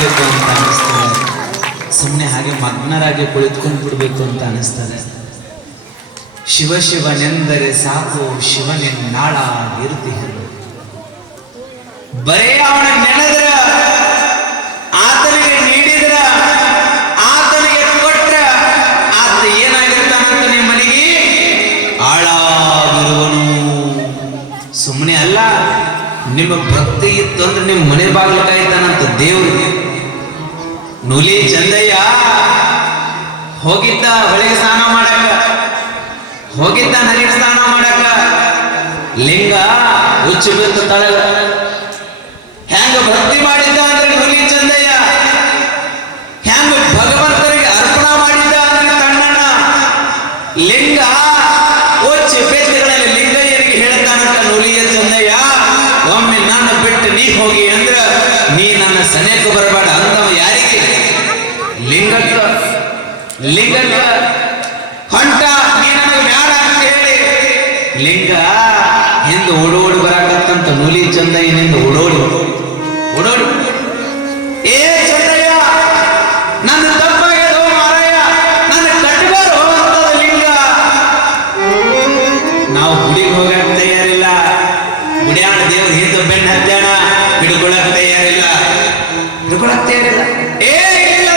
ಬಿಡಬೇಕು ಅಂತ ಅನಿಸ್ತದೆ, ಸುಮ್ಮನೆ ಹಾಗೆ ಮಗ್ನರಾಗಿ ಕುಳಿತುಕೊಂಡು ಬಿಡಬೇಕು ಅಂತ ಅನಿಸ್ತದೆ. ಶಿವ ಶಿವನೆಂದರೆ ಸಾಕು, ಶಿವನೆನ್ನಾಳ ಇರುತ್ತೀಹರು. ಬರೇ ಅವನ ನೆನೆದ್ರ, ಆತನಿಗೆ ನೀಡಿದ್ರ, ಆತನಿಗೆ ಕೊಟ್ರ, ಆತ ಏನಾಗಿರ್ತಾನಂತ ನಿಮ್ಮ ಮನೆಗೆ ಆಳಾಗಿರುವನು. ಸುಮ್ಮನೆ ಅಲ್ಲ, ನಿಮ್ಮ ಭಕ್ತಿ ಇತ್ತು ಅಂದ್ರೆ ನಿಮ್ಮ ಮನೆ ಬಾಗಿಲು ಕಾಯ್ತಾನಂತ ದೇವರು. ನುಲಿ ಚಂದಯ್ಯ ಹೋಗಿದ್ದ ಹೊಳೆಗೆ ಸ್ನಾನ ಮಾಡಕ, ಹೋಗಿದ್ದ ನದಿಗೆ ಸ್ನಾನ ಮಾಡಕ, ಲಿಂಗ ಉಚ್ಚು ಬಿತ್ತು ತಳಗ. ಹೆಂಗ ಭಕ್ತಿ ಮಾಡಿದ್ದ ಅಂದ್ರೆ ನುಲಿ ಚಂದಯ್ಯ, ಹೆಂಗ ಭಗವಂತನಿಗೆ ಅರ್ಪಣ ಮಾಡಿದ್ದ ಅಂದ್ರೆ ತಣ್ಣನ ಲಿಂಗ ಉಚ್ಚು ಬೆತ್ತಗಳಲ್ಲಿ ಲಿಂಗಯ್ಯನಿಗೆ ಹೇಳ್ತಾನಂತ ನುಲಿಯ ಚಂದಯ್ಯ, ಒಮ್ಮೆ ನನ್ನ ಬಿಟ್ಟು ನೀ ಹೋಗಿ ಅಂದ್ರ ನೀ ನನ್ನ ಸನೇಕ ಬರಬೇಡ ಅಂದವ. ಯಾರಿಗೆ? ಲಿಂಗಕ್ಕ. ಲಿಂಗಕ್ಕ ಹೊಂಟ ನೀ ನನಗೆ ಬ್ಯಾಡ ಅಂತ ಹೇಳಿ ಲಿಂಗ ಹಿಂದ ಓಡೋಡಿ ಬರಾಕತ್ತಂತ ನುಲಿ ಚಂದಯ್ಯನಿಂದ ಓಡೋಡಿ ಓಡೋಡಿ, ಏ ಚಂದಯ್ಯ ನನ್ನ ತಪ್ಪಾಗ್ಯದೋ ಮಾರಾಯ, ನನ್ನ ಕಟ್ಟಾರೋ ಅಂತದ ಲಿಂಗ. ನಾವು ಗುಡಿಗೆ ಹೋಗಕ್ ತಯಾರಿಲ್ಲ, ಗುಡಿಯಾಣ ದೇವ್ರ ಹಿಂದ ಬೆನ್ನ ಹತ್ತಾಣ, ಹಿಡ್ಕೊಳಕ್ ತಯಾರಿಲ್ಲ, ಹಿಡ್ಕೊಳಕ್ ತಯಾರಿಲ್ಲ. ಏ ಇಲ್ಲ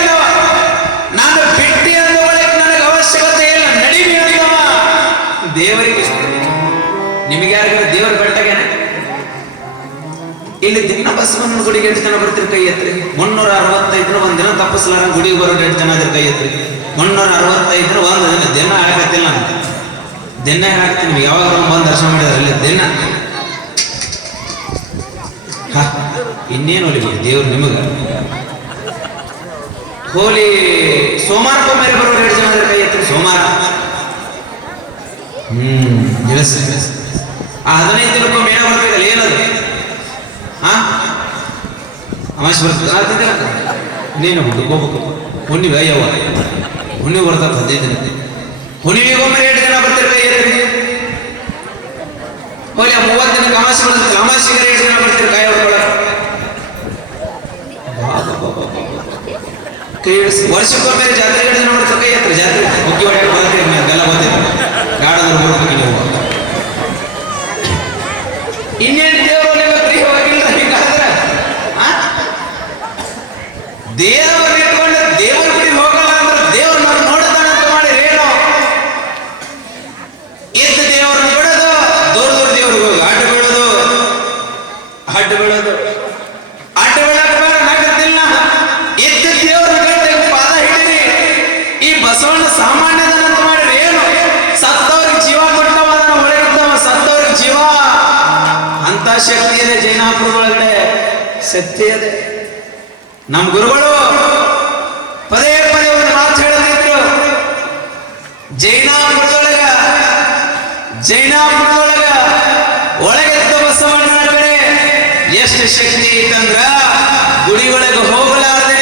ನಾನು ಬಿಟ್ಟಿ ಅಂದ ಒಳಗೆ ನನಗೆ ಅವಶ್ಯಕತೆ ಇಲ್ಲ, ನಡಿಮಿ ಅಂದವ ದೇವರಿಗೆ. ನಿಮಗೆ ಯಾರಿಗಾರ ದೇವರ ಬೆಟ್ಟಗೇನೆ? ಇಲ್ಲಿ ದಿನ ಬಸವಣ್ಣನ ಗುಡಿಗೆ ಎಷ್ಟು ಜನ ಬರ್ತೀರಿ ಕೈ ಎತ್ರಿ? 365 ಒಂದಿನ ತಪ್ಪಿಸ್ಲಾರ ಗುಡಿಗೆ ಬರೋದು ಎಷ್ಟು ಜನ ಅದ್ರ ಕೈ ಎತ್ರಿ? 365 ಒಂದು ದಿನ ದಿನ ಆಗತ್ತಿಲ್ಲ ಅಂತ ದಿನ ಹಾಕ್ತೀನಿ. ನಿಮ್ಗೆ ಯಾವಾಗ ಬಂದು ದರ್ಶನ ಮಾಡಿದಾರೆ ಅಲ್ಲಿ ದಿನ ಇನ್ನೇನು ಒಲಿಗೆ ದೇವ್ರು ನಿಮಗ. ಹೋಲಿ ಸೋಮವಾರಕ್ಕೊಮ್ಮೆ ಬರೋರು ಎಷ್ಟು ಜನ ಅದ್ರ ಕೈ ಎತ್ರಿ? ಸೋಮವಾರ 15 ದಿನಕ್ಕೊಮ್ಮೆ ಏನೋ ಬರ್ಬೇಕಲ್ಲ, ಏನದು ಅಮಾಶ್ ಬರ್ತದೆ ನೀನು ಹುಡುಕೋಬೇಕು. ಹುಣ್ಣಿವೆ ಅಯ್ಯವ ಹುಣ್ಣಿವೆ ಬರ್ತದೆ 15 ದಿನ. ಹುಣ್ಣಿವೆಗೊಮ್ಮೆ 2 ಜನ ಬರ್ತಿರ್ಬೇಕು. ಹೋಗಿ 30 ದಿನಕ್ಕೆ ಅಮಾಶೆ ಬರ್ತದೆ, ಅಮಾಶಿಗೆ 2 ಜನ ಬರ್ತೀರಿ ಕಾಯಿ ಹೊಡ್ಕೊಳ. ವರ್ಷಕ್ಕೊಮ್ಮೆ ಜಾತ್ರೆ 2 ಜನ ಬರ್ತಾರೆ ಕೈ ಹತ್ರ. ಜಾತ್ರೆ ಮುಖ್ಯ ಹೊಡೆಯಕ್ಕೆ ಬರ್ತೀರಿ, ಎಲ್ಲ ಗೊತ್ತಿಲ್ಲ. ಗಾಡದ್ರು ಬರ್ಬೇಕು ನೀವು. ಇನ್ನೇನು ದೇವರು ನಿಮ್ಮ ಪ್ರಿಯವಾಗಿಲ್ಲ ಹೀಗಾದ್ರೆ ದೇವರು ಇಟ್ಕೊಂಡು ದೇವರ ಗುಡಿ ಹೋಗಲ್ಲ ಅಂದ್ರೆ ದೇವ್ರು ನಾವು ನೋಡ್ತಾನಂತ ಮಾಡಿ ಏನು ಎದ್ದು ದೇವರನ್ನು ಬಿಡೋದು, ದೂರ ದೂರ ದೇವ್ರಿಗೆ ಹೋಗಿ ಅಡ್ಡ ಬೀಳೋದು, ಅಡ್ಡ ಬೀಳೋದು, ಅಡ್ಡ ಬೀಳಕ್ಕೆ ನಗತ್ತಿಲ್ಲ. ಎದ್ದು ದೇವ್ರ ಗಂಟೆಗೆ ಪಾದ ಹಿಡಿರಿ. ಈ ಬಸವಣ್ಣ ಸಾಮಾನ್ಯದನಂತ ಮಾಡಿರಿ ಏನು? ಸತ್ತವ್ರಿಗೆ ಜೀವ ಕೊಟ್ಟವ, ಹೊರಗಿದ್ದವ, ಸತ್ತವ್ರಿಗೆ ಜೀವ ಅಂತ ಶಕ್ತಿ ಇದೆ ಜೈನಾಪುರ ಒಳಗಡೆ, ಶಕ್ತಿ ಇದೆ. ನಮ್ಮ ಗುರುಗಳು ಪದೇ ಪದೇ ಒಂದು ಮಾತು ಹೇಳದಿದ್ರು, ಜೈನಾಪುರದೊಳಗ ಒಳಗೆದ್ದ ಬಸವಣ್ಣನ ಕಡೆ ಎಷ್ಟು ಶಕ್ತಿ ಐತಂದ್ರ ಗುಡಿ ಒಳಗೆ ಹೋಗಲಾರದೆ